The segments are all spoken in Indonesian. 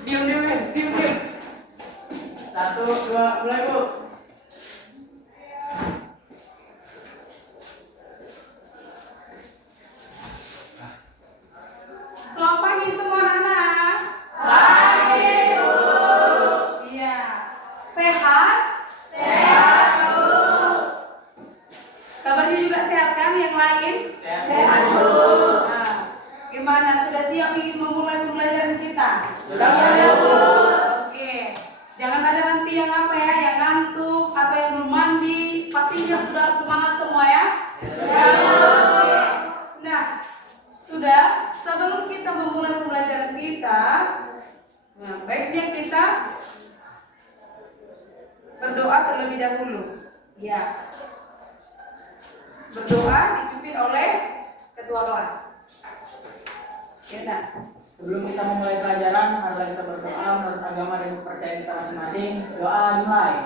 Diam, diam, diam, diam. 1, 2, mulai Bu. Selamat pagi semua anak-anak. Pagi Bu. Iya. Sehat? Sehat Bu. Kabarnya juga sehat kan yang lain? Sehat Bu. Nah, gimana? Sudah siap ingin memulai pembelajaran kita? Sudah Bu. Oke. Jangan ada nanti yang apa ya, yang ngantuk atau yang belum mandi. Pastinya sudah semangat semua ya? Ya Bu. Oke. Nah, sudah. Sebelum kita memulai pembelajaran kita, nah, baiknya kita berdoa terlebih dahulu. Ya. Berdoa dipimpin oleh ketua kelas. Ya, nah. Sebelum kita memulai pelajaran, marilah kita berdoa menurut agama dan kepercayaan kita masing-masing. Doa dimulai.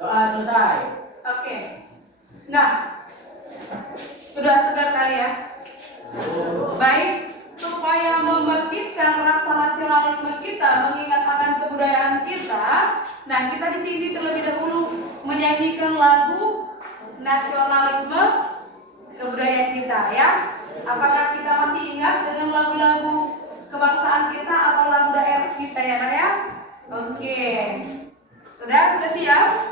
Doa selesai. Oke. Nah, sudah segar kali ya? Baik, supaya membangkitkan rasa nasionalisme kita, mengingat akan kebudayaan kita. Nah, kita di sini terlebih dahulu menyanyikan lagu nasionalisme kebudayaan kita ya. Apakah kita masih ingat dengan lagu-lagu kebangsaan kita atau lagu daerah kita ya, Nak ya? Oke. Sudah siap?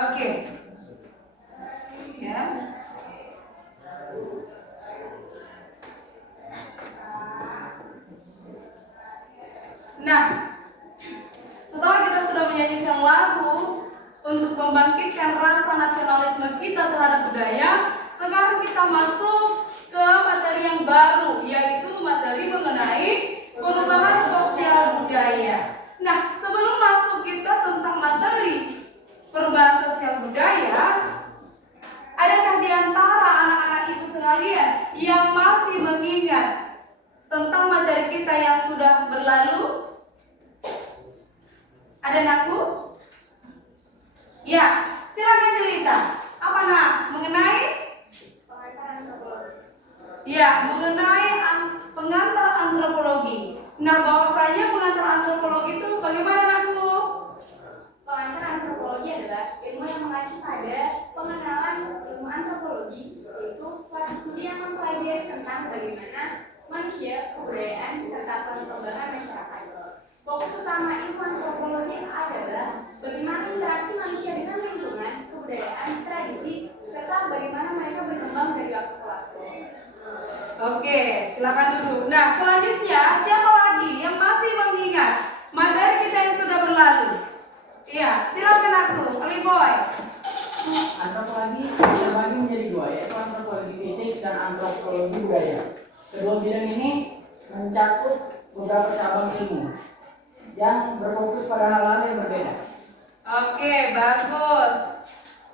Oke. Ya. Nah, setelah kita sudah menyanyikan lagu untuk membangkitkan rasa nasionalisme kita terhadap budaya, sekarang kita masuk ke materi yang baru, yaitu materi mengenai perubahan sosial budaya. Nah, sebelum masuk kita tentang materi perubahan sosial budaya, adakah di antara anak-anak ibu sekalian yang masih mengingat tentang materi kita yang sudah berlalu? Ada anakku? Ya, silakan cerita. Apa nak? Mengenai? Ya, mengenai pengantar antropologi. Nah, bahwasanya pengantar antropologi itu bagaimana anakku? Pengantar antropologi adalah ilmu yang mengacu pada pengenalan ilmu antropologi, yaitu suatu studi yang mempelajari tentang bagaimana manusia, kebudayaan, serta perkembangan masyarakat. Fokus utama ilmu antropologi adalah bagaimana interaksi manusia dengan lingkungan, kebudayaan, tradisi, serta bagaimana mereka berkembang dari waktu ke waktu. Oke, silakan duduk. Nah, selanjutnya siapa lagi yang masih mengingat materi kita yang sudah berlalu? Iya, silakan aku, Ali Boy. Antropologi terbagi menjadi dua, yaitu antropologi fisik dan antropologi budaya. Kedua bidang ini mencakup beberapa cabang ilmu yang berfokus pada hal-hal yang berbeda. Oke, bagus.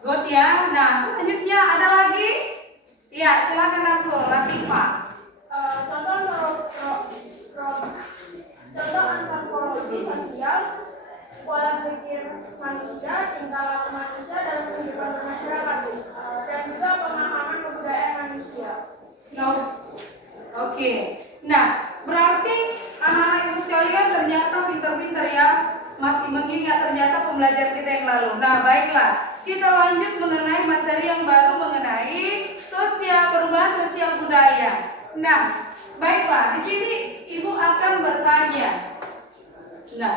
Good ya. Nah, selanjutnya ada lagi? Iya, silakan aku, Latifah. Contoh antropologi sosial, pola pikir manusia, tingkah laku manusia masyarakat dan juga pemahaman kebudayaan manusia. No. Oke. Nah, berarti anak-anak ibu sekalian ternyata pintar-pintar ya, masih mengingat ternyata pembelajaran kita yang lalu. Nah, baiklah. Kita lanjut mengenai materi yang baru mengenai perubahan sosial budaya. Nah, baiklah. Di sini ibu akan bertanya. Nah,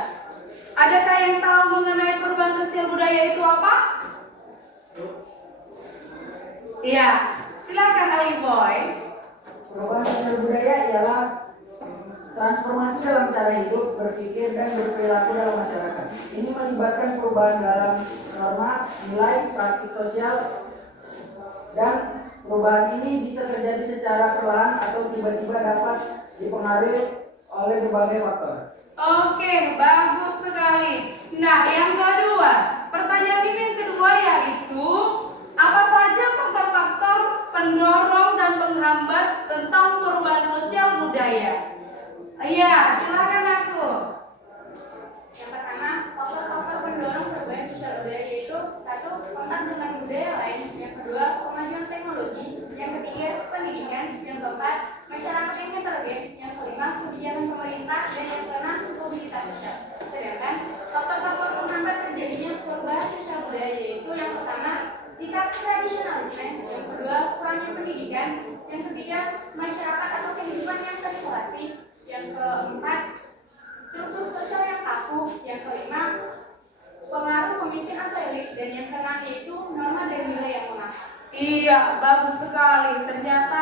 adakah yang tahu mengenai perubahan sosial budaya itu apa? Iya, silakan Ali Boy. Perubahan sosial budaya ialah transformasi dalam cara hidup, berpikir, dan berperilaku dalam masyarakat. Ini melibatkan perubahan dalam norma, nilai, praktik sosial, dan perubahan ini bisa terjadi secara perlahan atau tiba-tiba dapat dipengaruhi oleh berbagai faktor. Oke, bagus sekali. Nah, yang kedua, pertanyaan ini yang kedua yaitu apa saja faktor-faktor pendorong dan penghambat tentang perubahan sosial budaya? Iya, silakan aku. Yang pertama, faktor-faktor pendorong perubahan sosial budaya yaitu satu, kontak dengan budaya lain. Yang kedua, kemajuan teknologi. Yang ketiga, pendidikan. Yang keempat, masyarakat yang heterogen. Yang kelima, kebijakan pemerintah. Dan yang keenam, mobilitas sosial. Sedangkan faktor-faktor penghambat terjadinya perubahan sosial budaya yaitu yang pertama, sikap tradisionalisme. Yang kedua, kurangnya pendidikan. Yang ketiga, masyarakat atau kehidupan yang terisolasi. Yang keempat, struktur sosial yang kaku. Yang kelima, pengaruh pemimpin atau elit. Dan yang keenam yaitu norma dan nilai yang lemah. Iya, bagus sekali. Ternyata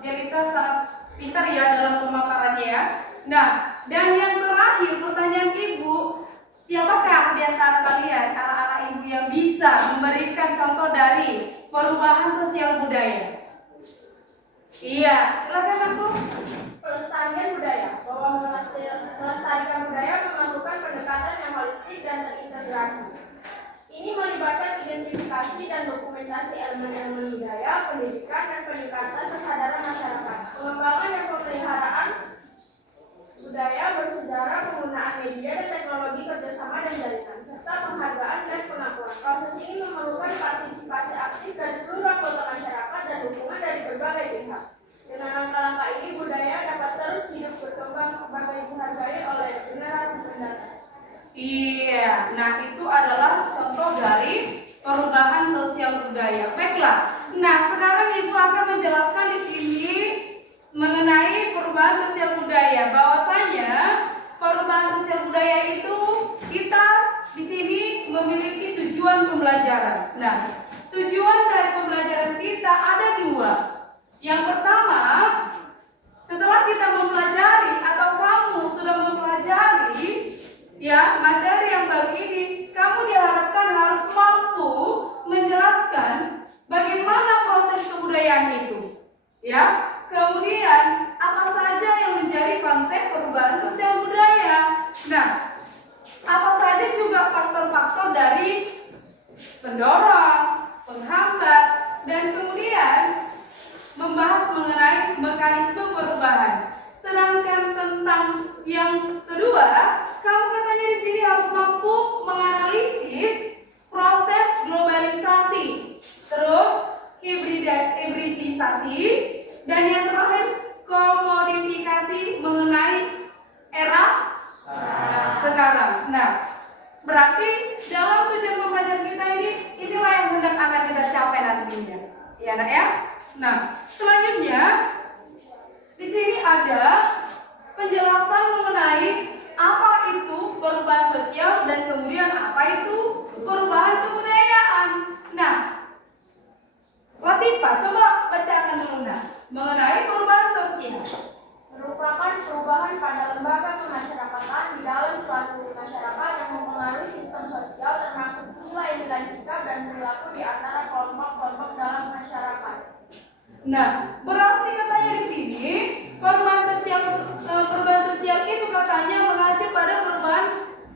Jelita sangat pintar ya dalam pemaparannya ya. Nah, dan yang terakhir pertanyaan ibu, siapakah di antara kalian anak-anak ibu yang bisa memberikan contoh dari perubahan sosial budaya? Iya, silakan aku. Pelestarian budaya, bahwa melestarikan budaya memerlukan pendekatan yang holistik dan terintegrasi. Ini melibatkan identifikasi dan dokumentasi elemen-elemen budaya, pendidikan, dan peningkatan kesadaran masyarakat. Pengembangan dan pemeliharaan budaya bersejarah, penggunaan media dan teknologi kerjasama dan jaringan, serta penghargaan dan pengakuan. Proses ini memerlukan partisipasi aktif dari seluruh anggota masyarakat dan dukungan dari berbagai pihak. Dengan langkah-langkah ini, budaya dapat terus hidup berkembang sebagai dihargai oleh generasi mendatang. Iya, nah itu adalah contoh dari perubahan sosial budaya. Baiklah, nah sekarang ibu akan menjelaskan di sini mengenai perubahan sosial budaya. Bahwasanya perubahan sosial budaya itu kita di sini memiliki tujuan pembelajaran. Nah, tujuan dari pembelajaran kita ada dua. Yang pertama, setelah kita mempelajari atau kamu sudah mempelajari ya materi yang baru ini, kamu diharapkan harus mampu menjelaskan bagaimana proses kebudayaan itu. Ya, kemudian apa saja yang menjadi konsep perubahan sosial budaya. Nah, apa saja juga faktor-faktor dari pendorong, penghambat, dan kemudian membahas mengenai mekanisme perubahan. Sedangkan tentang yang kedua, kamu katanya di sini harus mampu menganalisis proses globalisasi, terus hibridisasi, dan yang terakhir komodifikasi mengenai era sekarang. Nah, berarti dalam tujuan pembelajaran kita ini, inilah yang hendak akan kita capai nantinya. Ya, nak ya. Nah, selanjutnya di sini ada penjelasan mengenai apa itu perubahan sosial dan kemudian apa itu perubahan kebudayaan. Nah, Latifah, coba bacakan dulu nah mengenai perubahan sosial. Merupakan perubahan pada lembaga kemasyarakatan di dalam suatu masyarakat yang mempengaruhi sistem sosial termasuk nilai-nilai sikap dan perilaku di antara kelompok-kelompok dalam masyarakat. Nah, berarti katanya di sini perubahan sosial itu katanya mengacu pada perubahan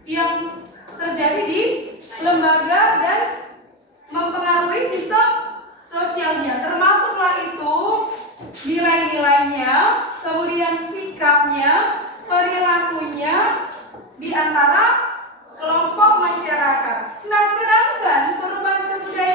yang terjadi di lembaga dan mempengaruhi sistem sosialnya, termasuklah itu nilai-nilainya, kemudian sikapnya, perilakunya di antara kelompok masyarakat. Nah, sedangkan perubahan kebudayaan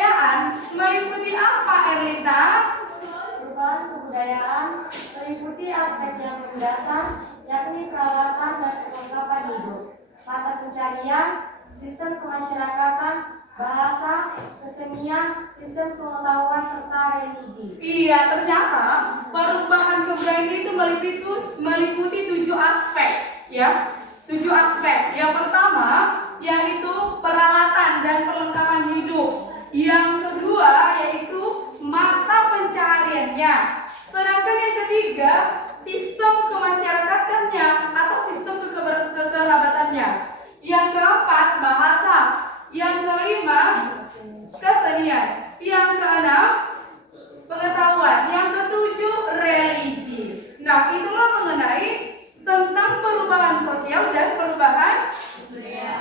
mendasar, yakni peralatan dan perlengkapan hidup, mata pencarian, sistem kemasyarakatan, bahasa, kesenian, sistem pengetahuan, serta religi. Iya, ternyata perubahan kebudayaan itu meliputi 7 aspek, ya. 7 aspek. Yang pertama yaitu peralatan dan perlengkapan hidup. Yang kedua yaitu mata pencahariannya. Sedangkan yang ketiga sistem kemasyarakatannya atau sistem kekerabatannya. Yang keempat bahasa. Yang kelima kesenian. Yang keenam pengetahuan. Yang ketujuh religi. Nah, itulah mengenai tentang perubahan sosial dan perubahan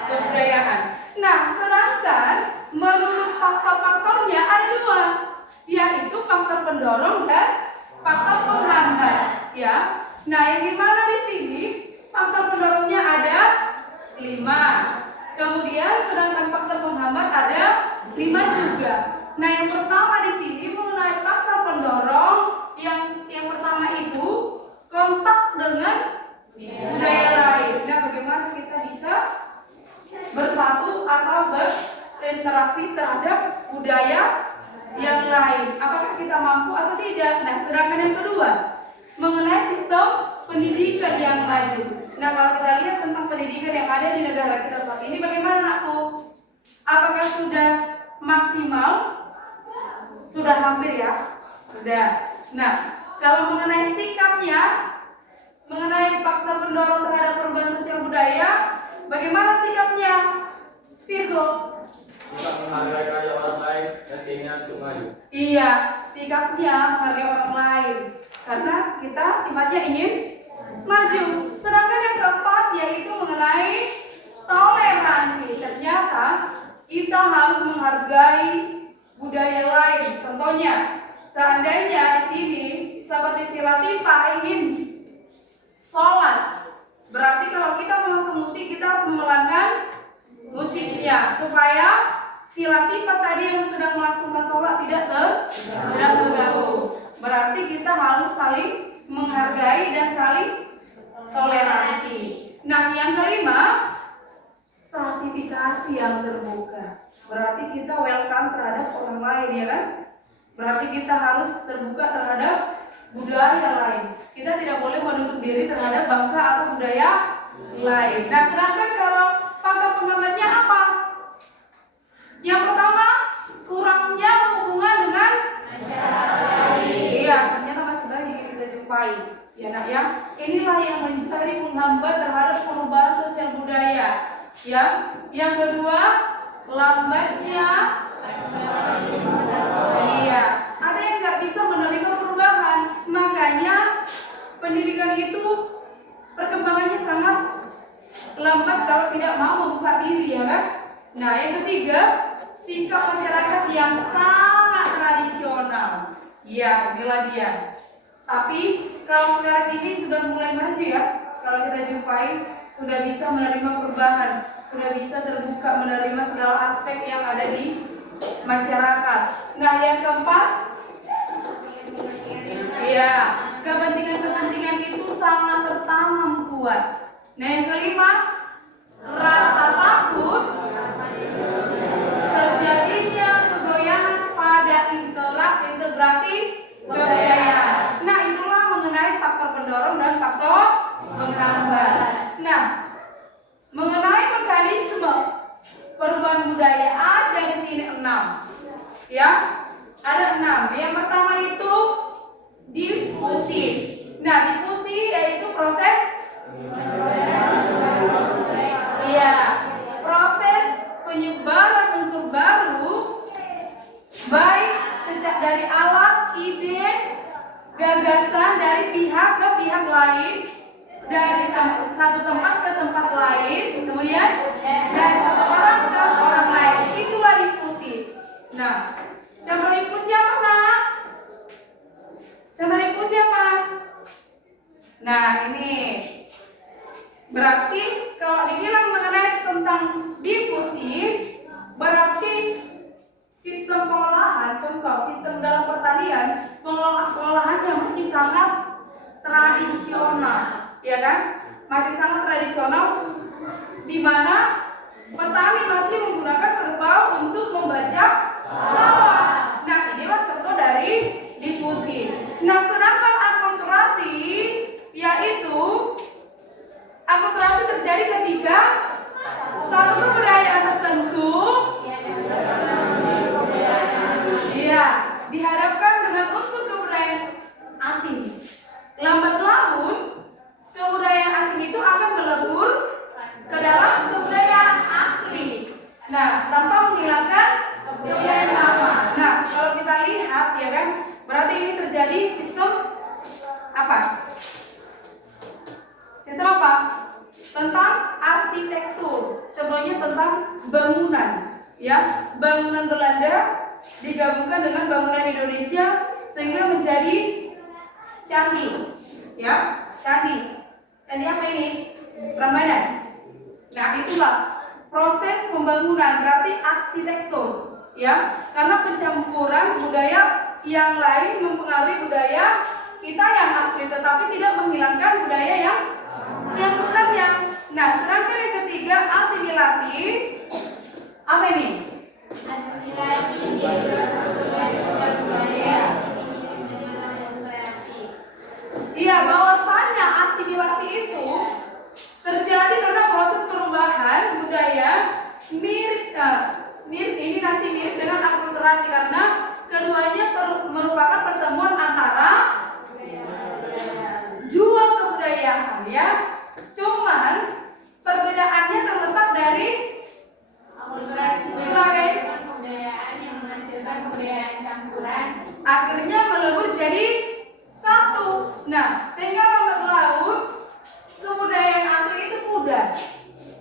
kebudayaan. Nah, sedangkan menurut faktor-faktornya ada 2, yaitu faktor pendorong dan faktor penghambat. Ya. Nah, yang dimana di sini faktor pendorongnya ada 5. Kemudian sedangkan faktor penghambat ada 5 juga. Nah, yang pertama di sini mengenai faktor pendorong yang pertama itu kontak dengan budaya lain. Nah, bagaimana kita bisa bersatu atau berinteraksi terhadap budaya yang lain? Apakah kita mampu atau tidak? Nah, sedangkan yang kedua mengenai sistem pendidikan yang maju. Nah, kalau kita lihat tentang pendidikan yang ada di negara kita saat ini, bagaimana Nakku? Apakah sudah maksimal? Sudah hampir ya? Sudah. Nah, kalau mengenai sikapnya, mengenai faktor pendorong terhadap perubahan sosial budaya, bagaimana sikapnya? Virgo? Sikap menghargai karya orang lain dan keinginan untuk maju. Iya, sikapnya menghargai orang lain karena kita sifatnya ingin maju. Sedangkan yang keempat yaitu mengenai toleransi. Ternyata kita harus menghargai budaya lain. Contohnya, seandainya di sini sahabat Isi Latifah ingin sholat, berarti kalau kita memasang musik kita harus memelankan musiknya supaya si Latifah tadi yang sedang melangsungkan sholat tidak terganggu. Berarti kita harus saling menghargai dan saling toleransi. Nah, yang kelima, stratifikasi yang terbuka. Berarti kita welcome terhadap orang lain, ya kan? Berarti kita harus terbuka terhadap budaya lain. Kita tidak boleh menutup diri terhadap bangsa atau budaya lain. Nah, sedangkan kalau faktor penghambatnya apa? Yang pertama, kurangnya hubungan dengan masyarakat. Iya, ternyata masih banyak yang kita jumpai. Ya nak ya, inilah yang menjadi penghambat terhadap perubahan sosial budaya. Ya, yang kedua, lambatnya. Iya, ada yang nggak bisa menerima perubahan, makanya pendidikan itu perkembangannya sangat lambat kalau tidak mau membuka diri, ya kan? Nah, yang ketiga, sikap masyarakat yang sangat tradisional. Ya, inilah dia. Tapi kalau sekarang ini sudah mulai maju ya, kalau kita jumpai sudah bisa menerima perubahan, sudah bisa terbuka menerima segala aspek yang ada di masyarakat. Nah, yang keempat, ya, kepentingan-kepentingan itu sangat tertanam kuat. Nah, yang kelima, rasa takut terjadinya kegoyangan pada integrasi kebudayaan. Nah, itulah mengenai faktor pendorong dan faktor penghambat. Nah, mengenai mekanisme perubahan budaya ada di sini 6. Ya, ada 6. Yang pertama itu difusi. Nah, difusi yaitu proses proses penyebaran unsur baru baik sejak dari alat, ide, gagasan dari pihak ke pihak lain, dari satu tempat ke tempat lain, kemudian dari satu orang ke orang lain. Itulah difusi. Nah, contoh difusi apa, Nak? Contoh difusi apa? Nah, ini berarti kalau dibilang mengenai tentang difusi, berarti sistem pengolahan, contoh sistem dalam pertanian, pengolahannya masih sangat tradisional, ya kan? Masih sangat tradisional, di mana petani masih menggunakan kerbau untuk membajak sawah. Nah, inilah contoh dari difusi. Nah, sedangkan akulturasi, yaitu akulturasi terjadi ketika satu kebudayaan tertentu dihadapkan dengan unsur kebudayaan asing. Lambat laun, kebudayaan asing itu akan melebur ke dalam kebudayaan asli. Nah, tanpa menghilangkan kebudayaan lama. Nah, kalau kita lihat, ya kan, berarti ini terjadi sistem apa? Sistem apa? Tentang arsitektur. Contohnya tentang bangunan, ya. Bangunan Belanda digabungkan dengan bangunan Indonesia sehingga menjadi candi, ya. Candi apa ini? Prambanan. Nah, itulah proses pembangunan, berarti arsitektur, ya. Karena pencampuran budaya yang lain mempengaruhi budaya kita yang asli, tetapi tidak menghilangkan budaya yang sebenarnya. Nah, sedangkan yang ketiga, asimilasi. Apa ini? Iya, bahwasannya asimilasi itu terjadi karena proses perubahan budaya mirip dengan akulturasi, karena keduanya merupakan pertemuan antara dua kebudayaan, ya. Cuman perbedaannya terletak dari sebagai kebudayaan yang menghasilkan kebudayaan campuran akhirnya melebur jadi satu. Nah, sehingga lambat laun kebudayaan asli itu pudar.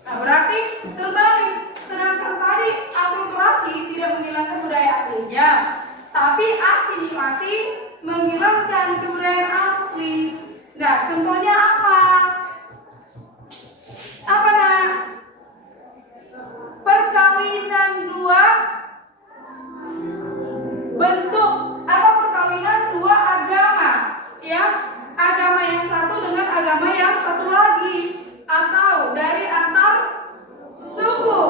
Nah, berarti terbalik. Sedangkan tadi akulturasi tidak menghilangkan budaya aslinya, tapi asimilasi menghilangkan kebudayaan asli. Nah, contohnya apa? Apa, nak? Perkawinan dua bentuk atau perkawinan dua agama, ya. Agama yang satu dengan agama yang satu lagi, atau dari antar suku,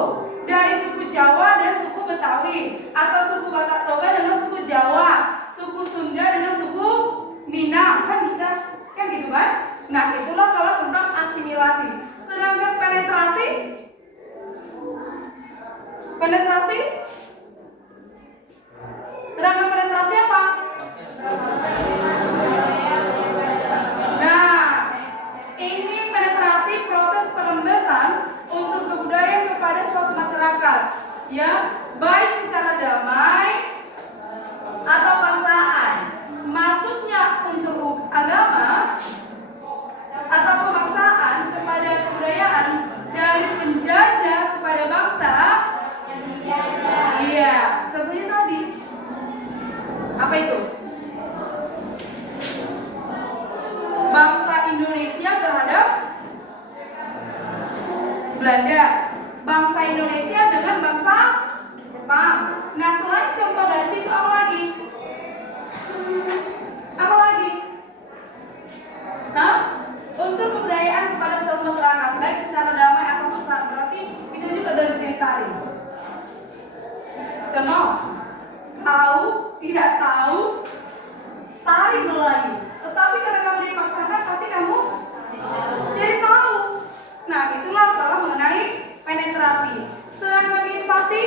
dari suku Jawa dan suku Betawi, atau suku Batak Toba dengan suku Jawa, suku Sunda dengan suku Minang, kan bisa, kan gitu kan? Nah, itulah kalau tentang asimilasi. Sedangkan penetrasi apa? Nah, ini penetrasi proses perembesan unsur kebudayaan kepada suatu masyarakat, ya, baik secara damai atau paksaan. Masuknya unsur agama atau pemaksaan kepada kebudayaan dari penjajah kepada bangsa. Iya, contohnya tadi apa itu? Bangsa Indonesia terhadap Belanda, bangsa Indonesia dengan bangsa Jepang. Nah, selain contoh dari situ apa lagi? Apa lagi? Unsur kebudayaan kepada suatu masyarakat, baik secara damai atau paksaan, berarti bisa juga dari sini tari. Contoh, tahu, tidak tahu, tari Melayu. Tetapi karena kamu dipaksakan, pasti kamu jadi tahu. Nah, itulah kalau mengenai penetrasi. Sedangkan invasi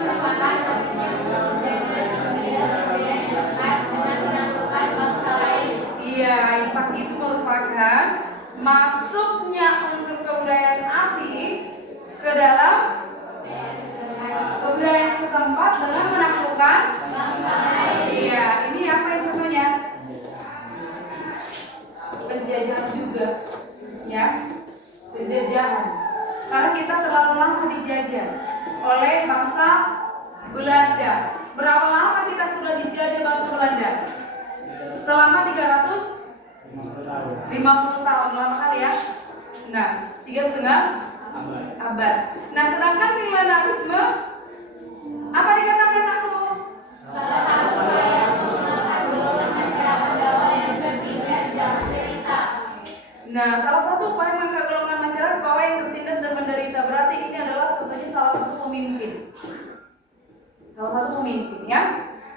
merupakan dengan menaklukkan bangsa lain. Iya, invasi itu merupakan masuknya unsur kebudayaan asing ke dalam kebudayaan setempat dengan menaklukkan bangsa lain. Iya, ini apa yang contohnya? Penjajahan juga, ya, penjajahan. Karena kita terlalu lama dijajah oleh bangsa Belanda. Berapa lama kita sudah dijajah bangsa Belanda? Selama 350 tahun, lama kali ya. Nah, 3,5 abad. Nah, sedangkan kolonialisme apa dikatakan aku? Salah satu upaya pembebasan golongan masyarakat Jawa yang tertindas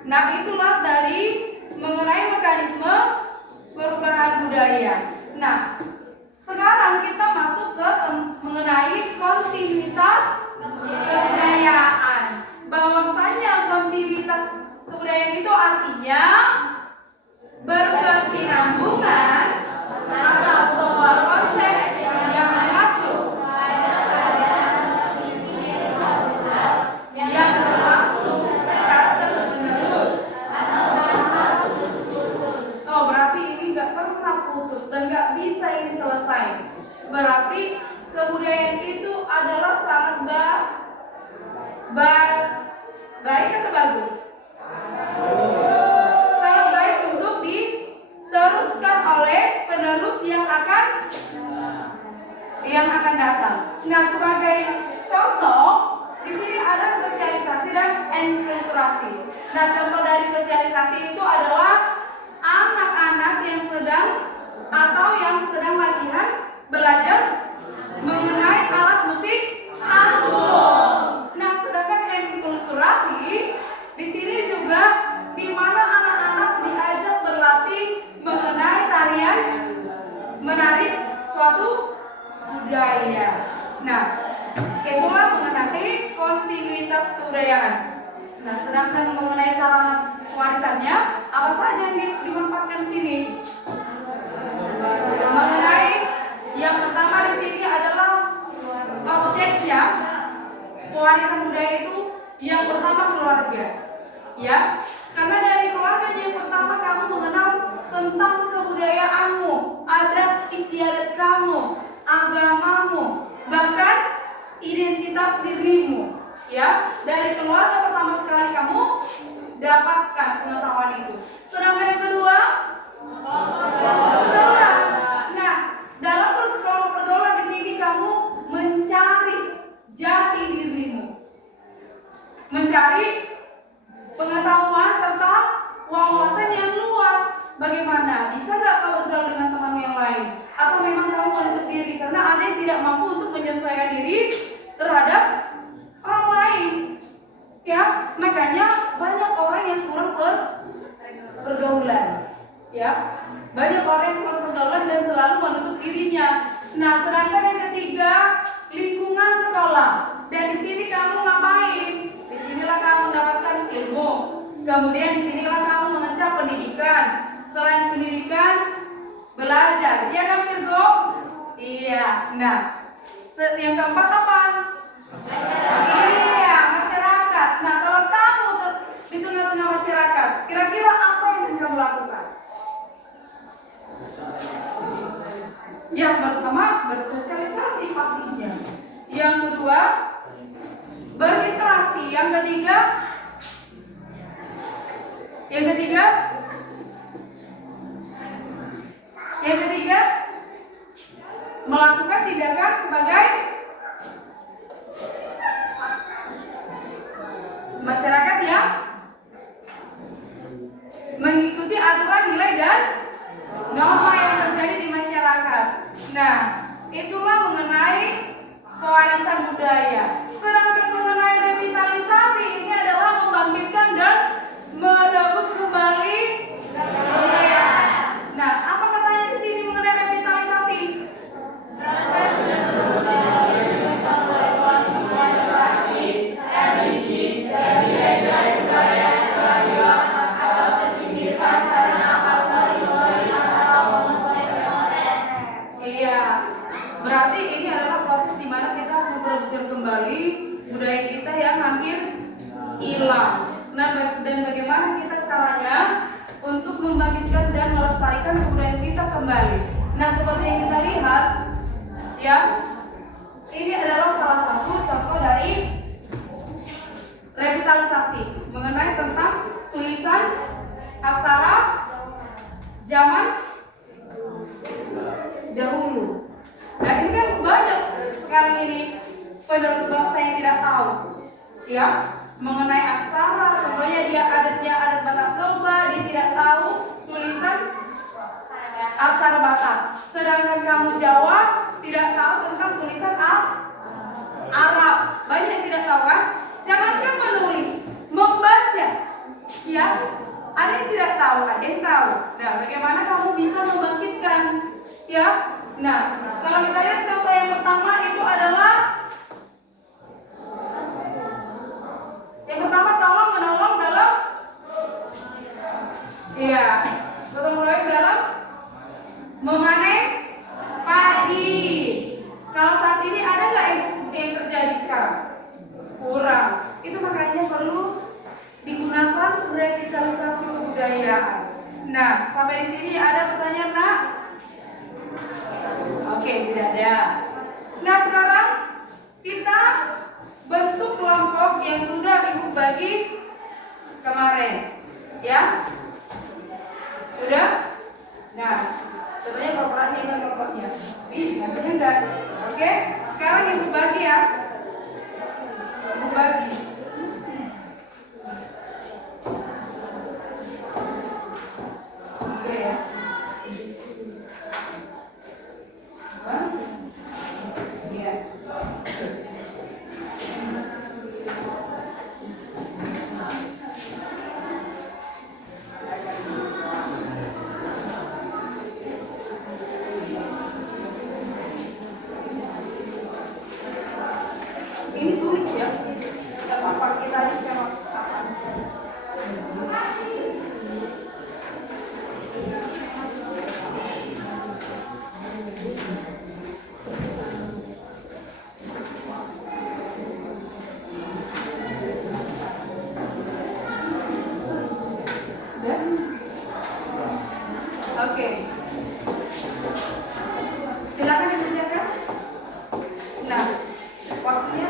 Nah, itulah dari mengenai mekanisme perubahan budaya. Nah, sekarang kita masuk ke mengenai kontinuitas kebudayaan. Bahwasanya kontinuitas kebudayaan itu artinya berkesinambungan atau sebuah konsep yang mengacu yang berlangsung secara terus-menerus. Oh, berarti ini nggak pernah putus dan nggak bisa ini selesai. Berarti kebudayaan itu adalah sangat baik atau bagus? Sangat baik untuk diteruskan oleh penerus yang akan datang. Nah, sebagai contoh di sini ada sosialisasi dan enkulturasi. Nah, contoh dari sosialisasi itu adalah anak-anak yang sedang latihan belajar mengenai alat musik angklung. Nah, sedangkan enkulturasi di sini juga di mana anak-anak diajak berlatih mengenai tarian menarik suatu budaya. Nah, itulah mengenai kontinuitas kebudayaan. Nah, sedangkan mengenai sarana warisannya, apa saja yang dimanfaatkan di sini? Mengenai yang pertama di sini adalah objeknya warisan budaya itu yang pertama keluarga, ya. Karena dari keluarga yang pertama kamu mengenal tentang kebudayaanmu, adat istiadat kamu, agamamu, bahkan identitas dirimu, ya. Dari keluarga pertama sekali kamu dapatkan pengetahuan itu. Sedangkan yang kedua, pergaulan. Nah, dalam pergaulan di sini kamu mencari jati dirimu, mencari pengetahuan serta wawasan yang luas. Bagaimana? Bisa nggak kamu bergaul dengan temanmu yang lain? Atau memang kamu menutup diri karena ada yang tidak mampu untuk menyesuaikan diri terhadap orang lain? Ya, makanya banyak orang yang kurang pergaulan. Ya, banyak orang yang kurang pergaulan dan selalu menutup dirinya. Nah, sedangkan yang ketiga, lingkungan sekolah. Dan di sini kamu ngapain? Di sinilah kamu mendapatkan ilmu. Kemudian di sinilah kamu mengecap pendidikan. Selain pendidikan, belajar. Iya kan, Virgo? Iya. Nah, yang keempat apa? Iya, masyarakat. Nah, kalau kamu di tengah-tengah masyarakat, kira-kira apa yang akan kamu lakukan? Yang pertama, bersosialisasi pastinya. Yang kedua, berinteraksi. Yang ketiga, melakukan tindakan sebagai masyarakat yang mengikuti aturan, nilai dan norma yang terjadi di masyarakat. Nah, itulah mengenai pewarisan budaya. Sedangkan mengenai revitalisasi ini adalah membangkitkan dan merebut kembali kebudayaan. Nah, apa katanya di sini mengenai revitalisasi? Iya, berarti ini adalah proses di mana kita memperebutkan kembali budaya kita yang hampir hilang. Nah, dan bagaimana kita caranya untuk membangkitkan dan melestarikan kebudayaan kita kembali. Nah, seperti yang kita lihat, ya, ini adalah salah satu contoh dari revitalisasi mengenai tentang tulisan aksara zaman dahulu. Nah, ini kan banyak sekarang ini penerus bangsa yang tidak tahu, ya, mengenai aksara. Contohnya dia adat Batak Toba, dia tidak tahu tulisan aksara Batak. Sedangkan kamu Jawa tidak tahu tentang tulisan Arab. Banyak yang tidak tahu kan? Jangankan menulis, membaca, ya, Itu makanya perlu digunakan revitalisasi kebudayaan. Nah, sampai di sini ada pertanyaan, Nak? Oke, tidak ada. Nah, sekarang kita bentuk kelompok yang sudah Ibu bagi kemarin, ya? Sudah? Nah, contohnya kelompoknya ini kelompoknya. Nantinya enggak. Oke? Sekarang Ibu bagi ya. Ibu bagi. Oke ya. Hah? Iya. Ini tulis ya. Tidak apa-apa, kita harus jawab. Sudah? Oke. Silakan dikerjakan. Nah, waktunya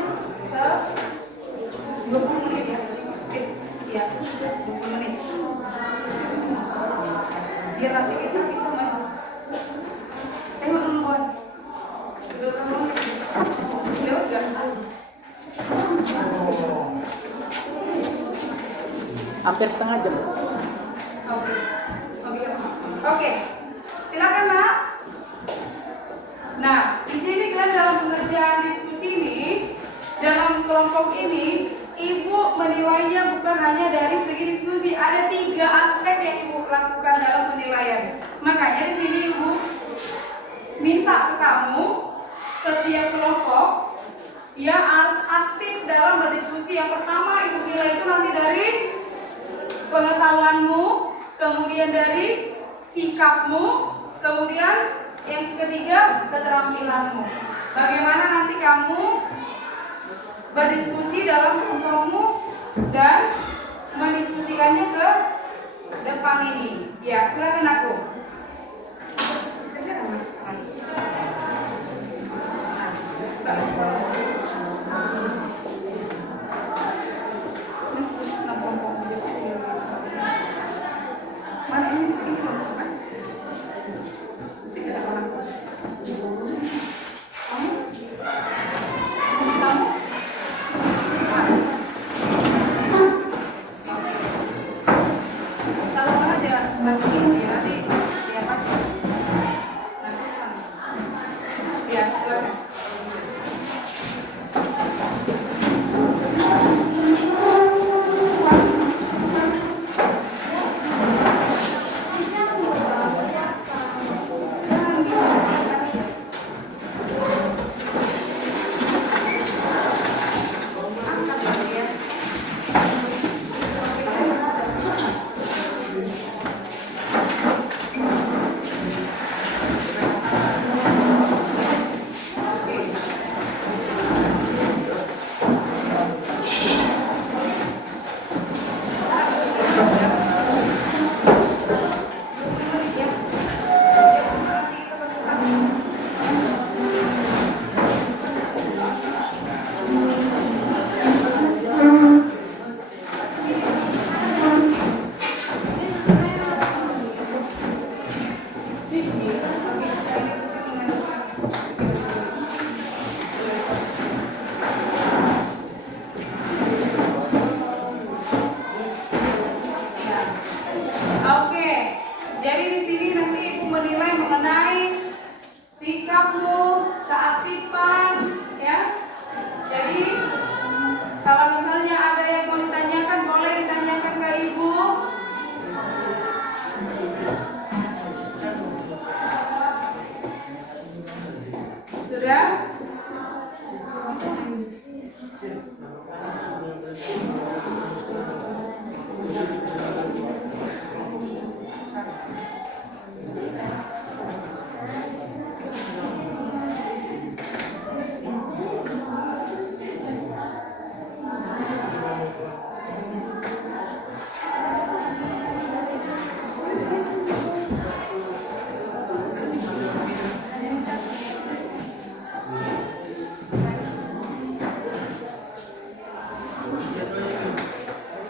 20 menit ya. Iya, 20 menit. Biar nanti kita bisa maju. Tengok dulu, Boy. Udah berapa menit? Ya udah. Hampir setengah jam. Oke. Oke. Silakan, Nak. Nah, di sini kalian dalam pengerjaan diskusi ini, dalam kelompok ini, Ibu menilainya bukan hanya dari segi diskusi, ada 3 aspek yang Ibu lakukan dalam penilaian. Makanya di sini Ibu minta ke kamu, ke tiap kelompok, ya harus aktif dalam berdiskusi. Yang pertama Ibu nilai itu nanti dari pengetahuanmu, kemudian dari sikapmu, kemudian yang ketiga keterampilanmu. Bagaimana nanti kamu berdiskusi dalam kelompokmu dan mendiskusikannya ke depan ini. Ya, silakan aku. Mana ini kelompok kan? Tidak orang kos. Kamu? Salah aja, bantu isi nanti.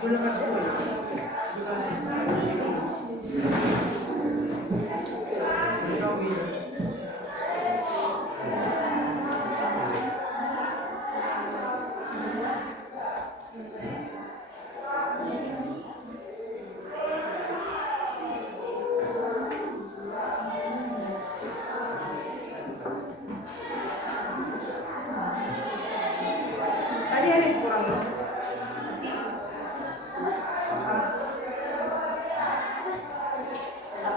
Tadi ada yang kurang loh.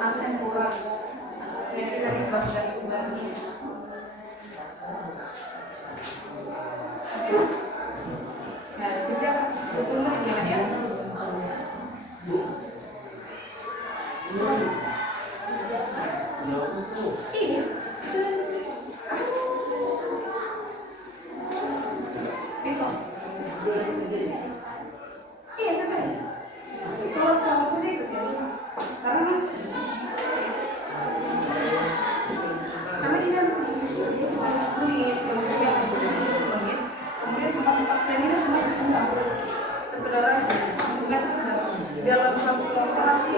Absen kurang. Asistensi dari bank dan kembali. Nah, kerja 20 menit ya, ya. Iya. Besok. Iya ke saya. Kalau sekarang aku sih ke sini. Karena ini kan cuma menit, kalau saya menit. Kemudian tempat-tempat plan ini semua sudah sekedar aja, bukan sekedar dalam satu kelompok nanti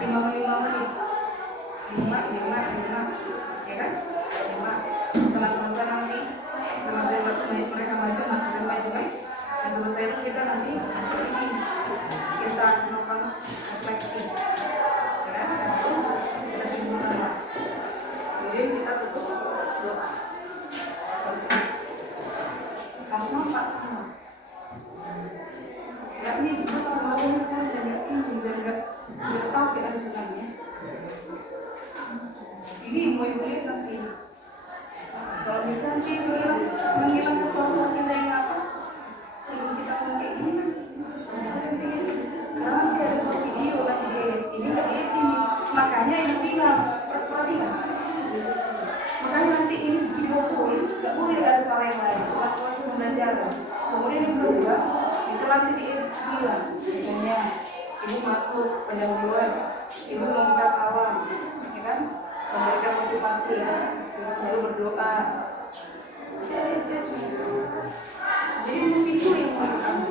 55 menit, 5, ya kan? 5. Setelah selesai nanti, setelah saya 1 menit mereka maju, kan? Dan selesai itu kita nanti kita melakukan refleksi, ya kan? Kita simpulkan. Kemudian kita tutup doa. Karena Pak sama. Gak ini buat semuanya sekarang dan gak ini dan gak tahu kita susunannya. Ini mau lihat nanti. Kalau bisa nanti sudah menghilangkan suara-suara kita yang apa? Yang kita ngomong kayak gini kan bisa nanti. Karena nanti ada satu video nanti diedit. Ini gak diedit ini. Makanya ini bilang perhatikan. Makanya nanti ini video full, gak boleh ada suara yang lain, cuma proses pembelajaran. Kemudian yang kedua, bisa nanti diedit bilang, misalnya ibu masuk pendahuluan, ibu meminta salam, ya kan? Memberikan motivasi, lalu berdoa. Jadi video yang paling utama.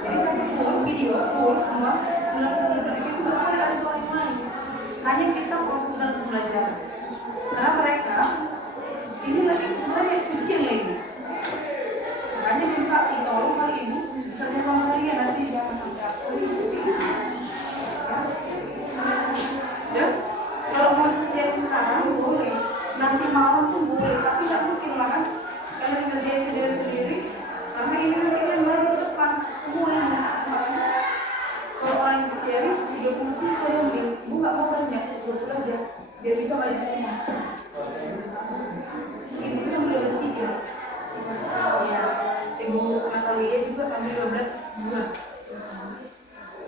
Jadi satu full video full semua 90 menit itu gak boleh ada suara yang lain. Hanya kita proses dalam pembelajaran. Karena mereka ini lagi sebenarnya ujian lagi. Makanya minta tolong kali ibu kerja sama kalian nanti jangan sampai aku ikuti. Ya, kalau mau kerjain sekarang boleh, nanti malam pun boleh, tapi nggak mungkin lah kan kalian kerjain sendiri-sendiri. Karena ini nanti kalian belajar depan semua yang makanya kalau orang yang kecil 30 siswa yang ibu nggak mau banyak, 20 aja biar bisa baju semua. Ini tuh ambil 12 ya, ibu Natalia juga ambil 12 2.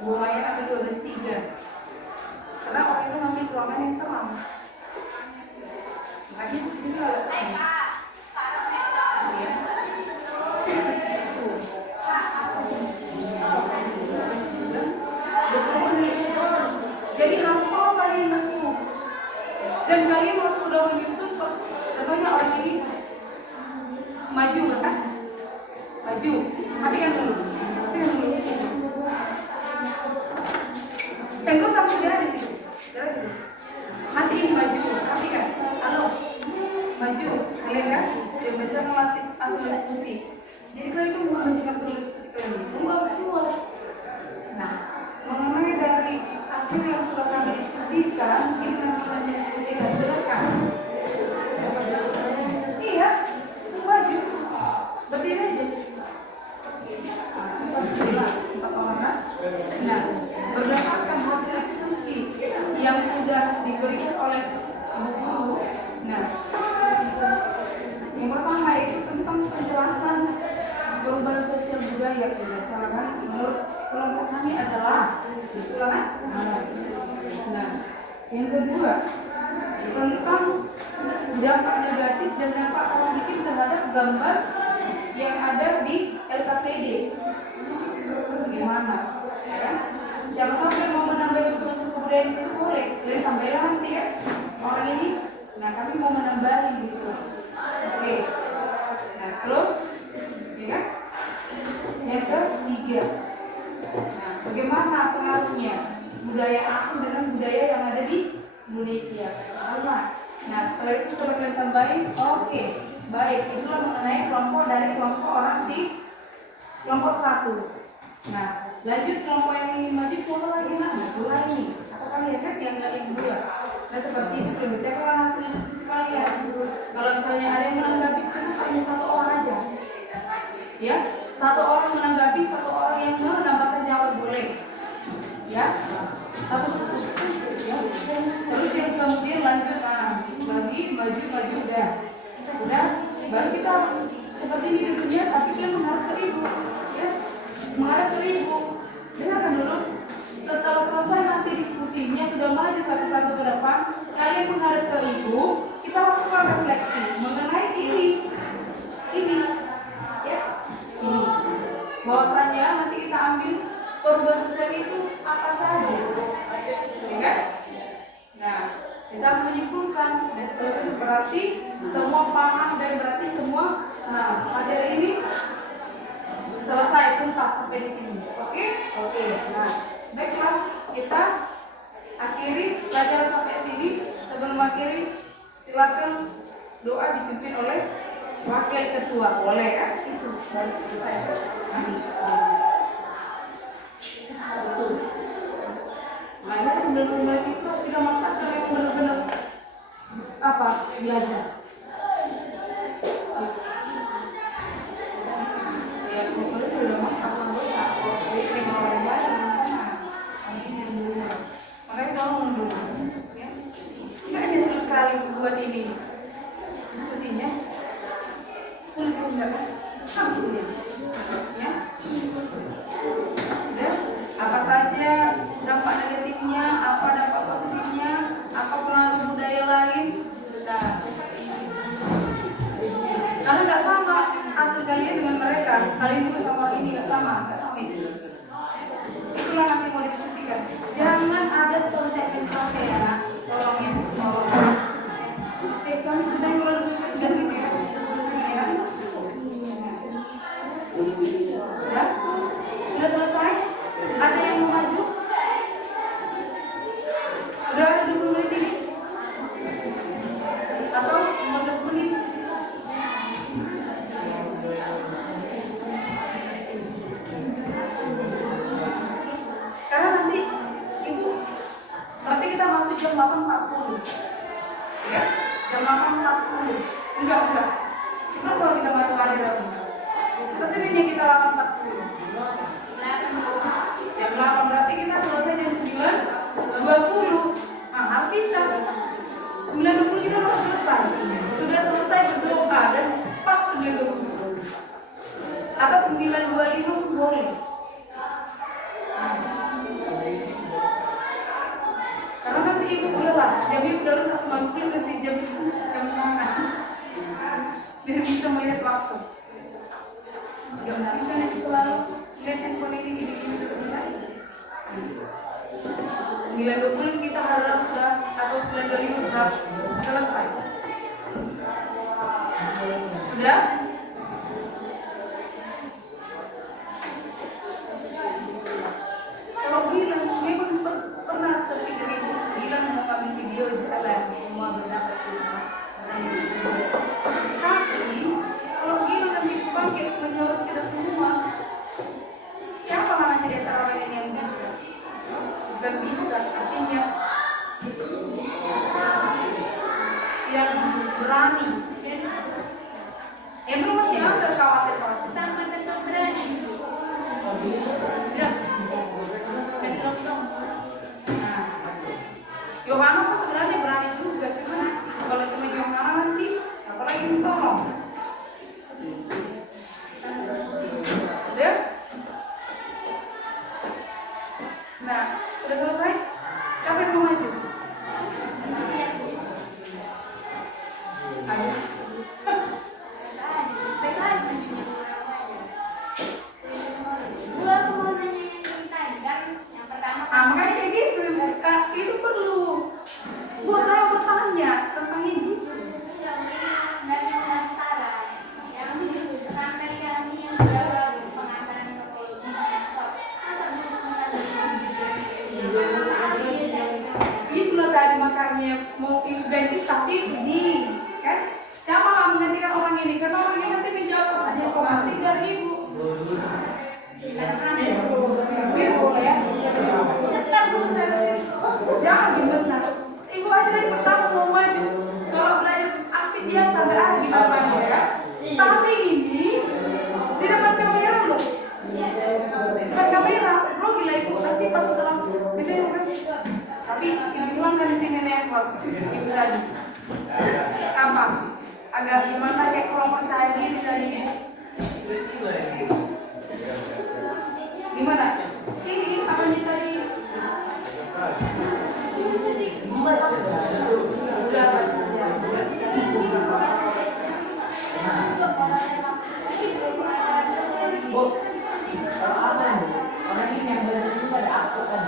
Bu Maya ambil 12 3. Karena orang itu ngambil ruangan yang terang. Makanya itu agak terang. Jadi harus tahu kalian itu. Dan kalian harus sudah menyusun. Contohnya orang ini maju kan? Maju. Matikan dulu. Tengok sampai dia di situ. Dari situ. Nanti ini maju. Matikan. Halo. Maju. Kalian kan? Dia baca hasil diskusi. Jadi kalau itu mau menunjukkan hasil diskusi kalian itu harus keluar. Nah, mengenai dari hasil yang sudah kami diskusikan, ini kami diskusikan silakan. Iya, maju, berdiri aja. Empat orang. Nah, berdasarkan hasil diskusi yang sudah diberikan oleh guru. Nah, yang pertama itu tentang penjelasan perubahan sosial budaya berdasarkan menurut kelompok kami adalah kan? Nah, yang kedua tentang dampak negatif dan dampak positif terhadap gambar yang ada di LKPD. Bagaimana? Ya? Siapa tahu yang mau menambah unsur-unsur kebudayaan di situ boleh, jadi tambahlah nanti ya orang ini. Nah, kami mau menambahin gitu. Oke. Nah, terus, ya kan? Yang ketiga 3. Nah, bagaimana pengaruhnya budaya asing dengan budaya yang ada di Indonesia? Sama. Nah, setelah itu coba kalian tambahin. Oke, baik. Itulah mengenai kelompok dari kelompok orang kelompok 1. Nah, lanjut kelompok yang ingin maju siapa lagi? Nah, maju lagi. Atau kalian kan yang kedua. Nah, seperti itu pembicaraan hasil diskusi kalian. Kalau misalnya ada yang menanggapi, cukup hanya 1 orang aja. Ya, 1 orang menanggapi, 1 orang yang menambahkan jawab boleh. Ya, satu ya. Terus yang kemudian lanjut, nah, lagi maju udah. Baru kita seperti ini dulunya, tapi kalian menghadap ke ibu. Ya, menghadap ke ibu. Dengarkan dulu. Setelah selesai nanti diskusinya sudah maju satu-satu ke depan, kalian menghadap ke ibu, kita lakukan refleksi mengenai ini, ya, ini. Bahwasanya nanti kita ambil perubahan sosial itu apa saja, ya kan? Nah, kita akan menyimpulkan dan seterusnya berarti semua paham dan berarti semua. Nah, materi ini selesai tuntas sampai di sini. Oke? Nah, baiklah, kita akhiri pelajaran sampai sini. Sebelum akhiri, silakan doa dipimpin oleh wakil ketua. Boleh kan? Itu baru selesai. Makanya 90 menit itu tidak makan yang benar-benar belajar. Ya, pokoknya sudah makan dosa. Ini kalau yang baca sama. Ini dulu. Makanya kamu mundur. Ya. Nggak hanya sekali buat ini diskusinya. Sulit enggak kan? Ya. Udah. Apa saja dampak negatifnya, apa dampak positifnya, apa pengaruh budaya lain, sudah. Karena nggak sama hasil kalian dengan mereka, kalian juga sama orang ini nggak sama itu. Itulah nanti mau diskusikan. Jangan ada contek mencontek ya, tolong ya, tolong. Kami sudah mulai dan gitu ya. Sudah selesai? Ada yang mau maju? Udah ada 20 menit ini? Atau 15 menit? Karena nanti itu berarti kita masuk jam 8.40. Ya? Jam 8.40. Enggak. Kenapa kalau kita masuk hari berapa? Kesininya kita 8.40. Jam 8 berarti kita selesai jam 9.20. Nah, harus bisa 9.20 kita harus selesai. Sudah selesai berdoa dan pas 9.20 atau 9.25 boleh. Karena nanti ibu udah lah, jam ibu udah rusak semangkul, nanti jam tangan biar bisa melihat langsung. Jam nanti kan itu selalu lihat handphone ini terus ya. 9.20 kita harus sudah atau 9.25 sudah selesai. Sudah? Kalau bilang, memang pernah terpikir ibu bilang mau kami video jalan semua berdapat di rumah. Tapi kalau bilang nanti bangkit menyorot kita semua, siapa namanya di antara kalian yang bisa? Bukan bisa, artinya yang berani. Belum masih ada khawatir. Sama tetap berani. Ya. Nah, Yohana pun sebenarnya berani juga, cuman kalau cuma Yohana nanti siapa lagi yang tolong? Udah? Nah, sudah selesai? Siapa yang mau maju? Ayo. agak gimana kayak kurang percaya diri tadi. Gimana? Ini apanya tadi? Udah baca aja. Bu, kalau apa nih? Orang ini yang bahasa juga ada aku kan?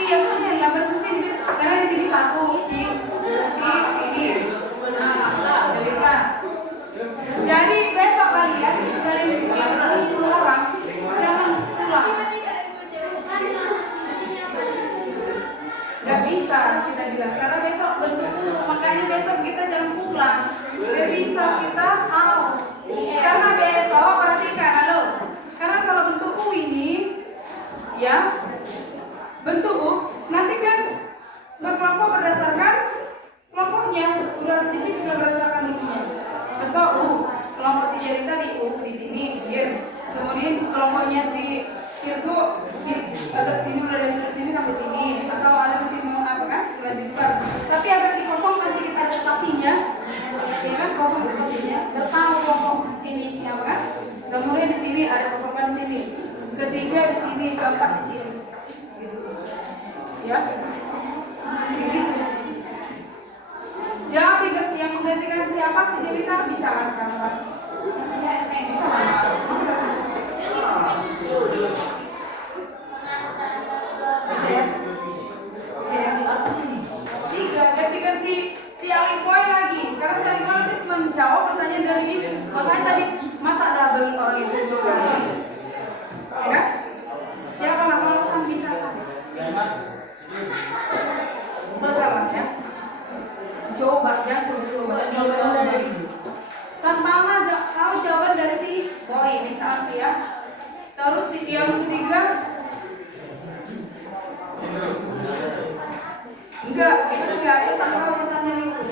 Iya, kan yang gambar sini. Karena di sini satu si ini. Delita. Jadi besok kalian yang 10 orang jangan pulang. Gak bisa kita bilang karena besok bentuk makanya besok kita jangan pulang. Biar bisa kita tahu. Karena besok perhatikan, halo. Karena kalau bentuk U ini, ya bentuk U nanti kan berkelompok berdasarkan kelompoknya. Udah di sini juga berdasarkan dulunya. Contoh U, kelompok si Jelita di U di sini, biar kemudian kelompoknya si Virgo agak sini mulai dari sini sampai sini. Atau ada lebih mau apa kan? Lanjutkan. Tapi agak dikosong kasih kita ada spasinya, ya kan? Kosong spasinya. Bertahu kelompok ini siapa kan? Kemudian di sini ada kosongkan di sini. Ketiga di sini, keempat di sini. Gitu. Ya, begitu. Jawab yang menggantikan siapa si Jelita bisa kan? Bisa kan? Bisa ya? Tiga, gantikan si Alikoy lagi. Karena si Alikoy nanti menjawab pertanyaan dari ini. Makanya tadi masa double orang itu dua kali. Ya kan? Siapa nama alasan bisa sama? Masalah ya. Coba ya, coba. Santana tahu jawaban dari si Boy, minta arti ya. Terus yang ketiga enggak, itu tanpa pertanyaan itu.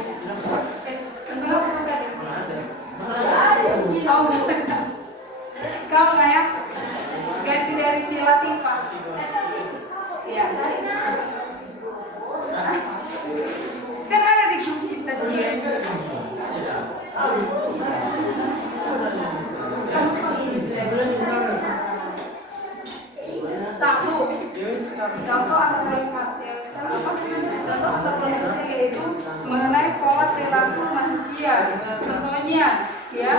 Tentang apa tadi? Kau nggak ya? Ganti dari si Latifah. Ya. Kan ada di grup kita Cie. Contoh antropologisasi yaitu mengenai pola perilaku manusia. Contohnya, ya,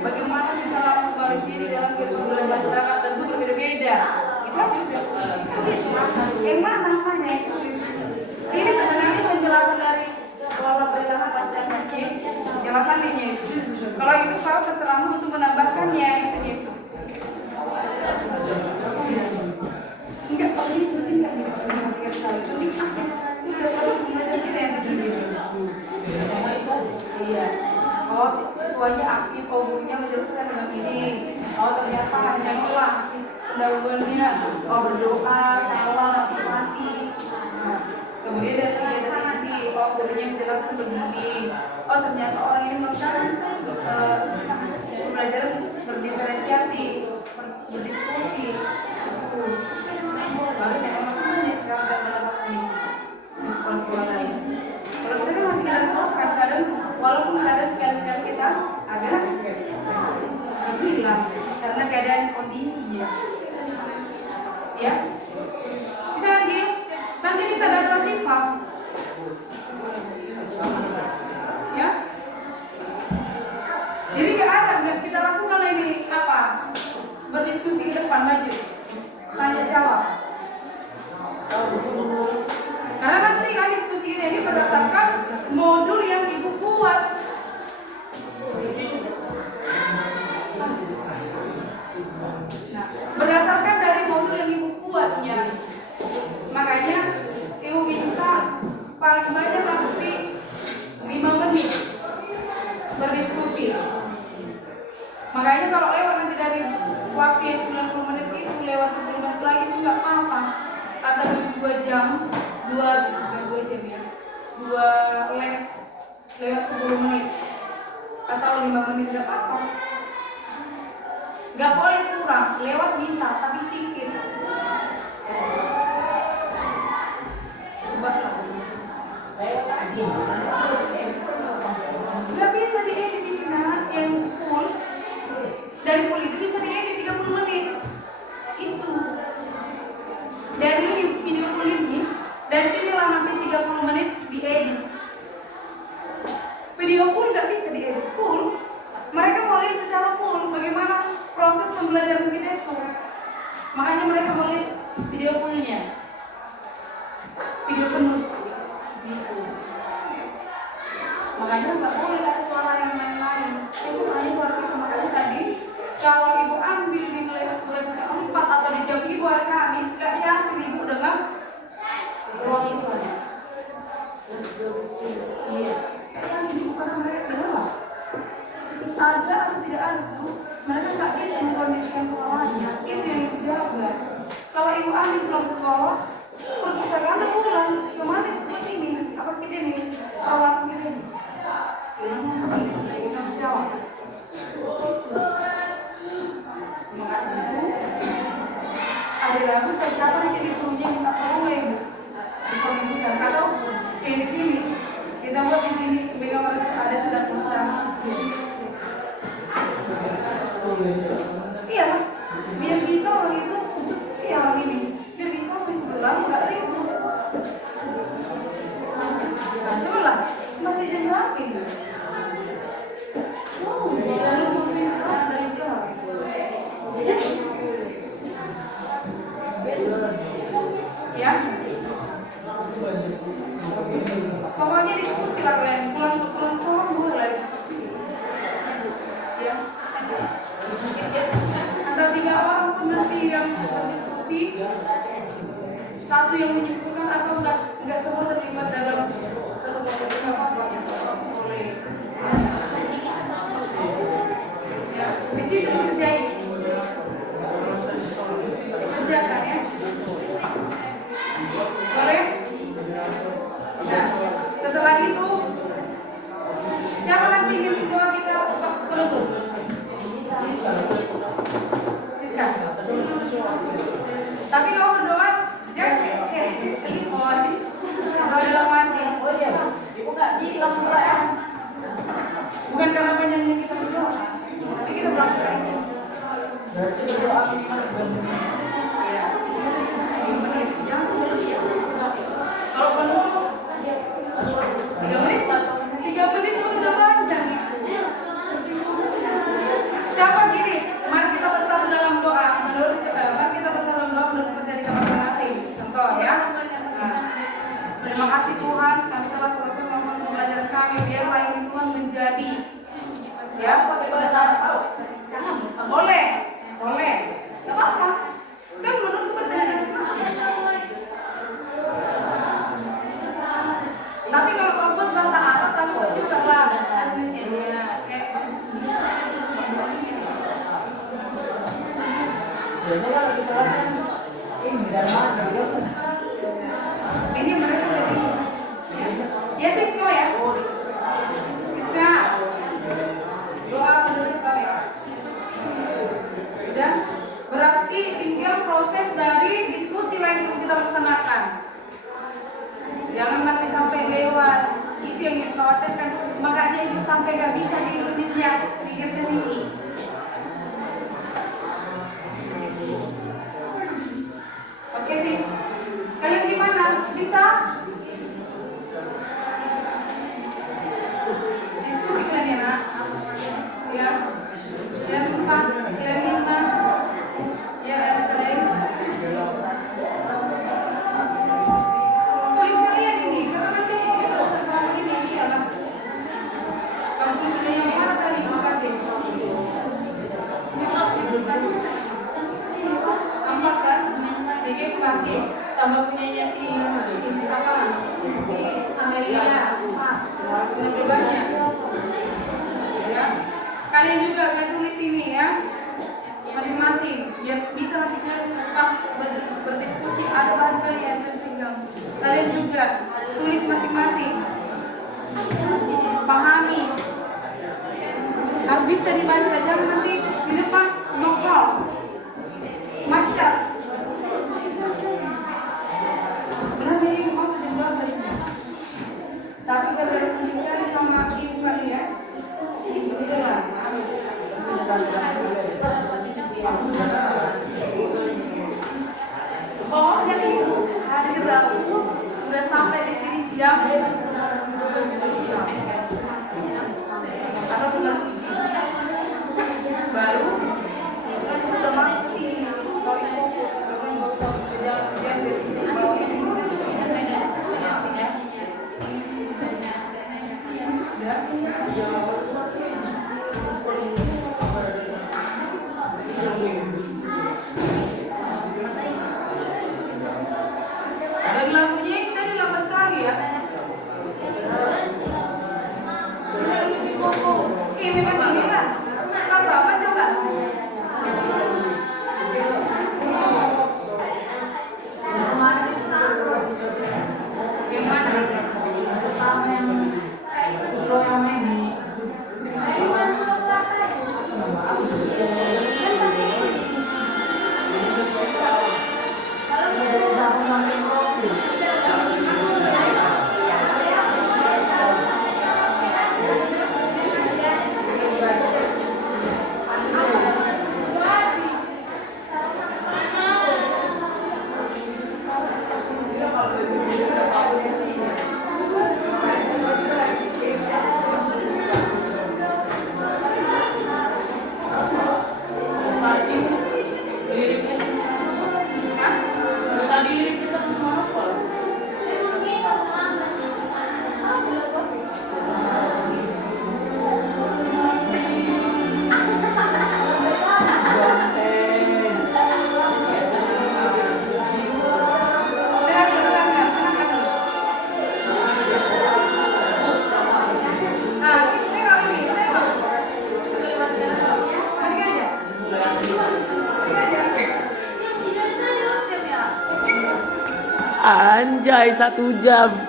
bagaimana kita lakukan diri dalam kehidupan masyarakat tentu berbeda-beda. Kita juga. Yang mana namanya? Ini sebenarnya penjelasan dari pola perilaku manusia. Penjelasan ini. Kalau itu kau terserahmu untuk menambahkannya itu gitu. Enggak, kalau ini penting kan iya. Oh, siswanya aktif, oh gurunya menjelaskan dengan ini. Oh ternyata hanya olah pendahuluannya. Oh berdoa, salam, motivasi. Nah, kemudian dari kegiatan inti, oh gurunya menjelaskan begini. Oh ternyata orang ini melakukan pembelajaran berdiferensiasi, berdiskusi. Baru memang makanya sekarang dalam ini di sekolah-sekolah lain. Kalau kita kan masih kita terus kadang walaupun kadang sekali-sekali kita agak hilang karena keadaan kondisi ya. Bisa lagi nanti kita ada Latifah ya. Jadi nggak kita lakukan ini apa? Berdiskusi ke depan maju. Tanya jawab. Karena nanti kan diskusi ini berdasarkan modul yang ibu buat. Nah, berdasarkan dari modul yang ibu buatnya. Makanya ibu minta paling banyak nanti 5 menit berdiskusi. Makanya kalau lewat nanti dari waktu yang 90 menit itu lewat 10 menit lagi itu nggak apa-apa. Atau 2 jam, 2 jam ya, 2 les lewat 10 menit atau 5 menit nggak apa-apa. Nggak boleh kurang, lewat bisa tapi sedikit. Coba lah. Nggak bisa diedit ini nak, yang full dari full itu bisa diedit 30 menit itu dari video full ini, dari sinilah nanti 30 menit diedit. Video full nggak bisa diedit full, mereka mau lihat secara full bagaimana proses pembelajaran kita itu, makanya mereka mau lihat video fullnya, video penuh gitu. Makanya nggak boleh ada suara yang lain-lain. Itu hanya suara kita. Makanya tadi kalau ibu ambil di les keempat atau di jam ibu hari Kamis, nggak yakin ibu dengar ruang suaranya. Iya. Yang ibu karena mereka dengar. Ada atau tidak ada tuh, mereka nggak bisa mengkondisikan suaranya. Itu yang ibu jaga. Kalau ibu ambil pulang sekolah, pergi ke mana pulang? Kemana tempat ini? Apa kita ini? Peralatan kita ini? Hari Rabu pas kapan sih diturunnya minta tolong ya ibu dikomisikan atau di sini kita buat di sini pegang mereka ada sedang berusaha iya biar bisa orang itu iya orang ini biar bisa orang sebelah nggak ribut. Nah coba lah masih jam berapa ini? Lalu mau bisa dari jam ya pokoknya diskusi lah kalian pulang sekolah mulai lah diskusi ya antara 3 orang pun nanti yang berdiskusi, satu yang menyimpulkan atau enggak semua terlibat dalam satu keputusan boleh ya di situ kerjakan ya boleh. Nah setelah itu siapa nanti yang berdoa kita pas penutup? Siska. Tapi kalau berdoa jangan telepon kalau dalam hati. Oh iya, ibu nggak bilang perayaan. Bukan karena penyanyi kita berdoa, tapi kita belajar itu. Berarti berdoa minimal 3 menit. Iya, 3 menit. Jangan terlalu. Kalau penutup 3 menit, 3 menit pun udah panjang nih. Siapa gini? Mari kita bersatu dalam doa. Mari kita bersatu dalam doa menurut percaya kita masing-masing. Contoh ya. Nah, terima kasih Tuhan, kami telah selesai melakukan pembelajaran kami. Biarlah ini Tuhan menjadi ya. Pakai bahasa Arab. Jangan. Boleh. Gak apa-apa. Kan menurut kepercayaan masing-masing. Tapi kalau buat bahasa Arab, tapi juga lah aslinya kayak Biasanya kalau kita rasain ini dari mana gitu. ini mereka lebih ya Sisko ya Siska doa menurut kami udah berarti tinggal proses dari diskusi lain yang kita laksanakan. Jangan nanti sampai lewat itu yang ibu khawatirkan, makanya ibu sampai gak bisa tidurin dia pikirkan ini. Oke sis, kalian gimana? Bisa? Diskusi kalian ya nak? Ya, yang 4, yang 5, ya selain. Tulis kalian ini, karena nanti setelah ini adalah kamu tulis yang mana tadi? Terima kasih. 4 kan? Jadi aku kasih tambah punyanya si apa? Si Amelia 4 dengan berubahnya. Ya. Kalian juga kalian tulis ini ya masing-masing biar bisa nanti pas berdiskusi ada bahan kalian yang tinggal. Kalian juga tulis masing-masing. Pahami. Harus bisa dibaca, jangan nanti di depan nongkrong macet. Benar dari mau jam berapa sih? Anjay 1 jam.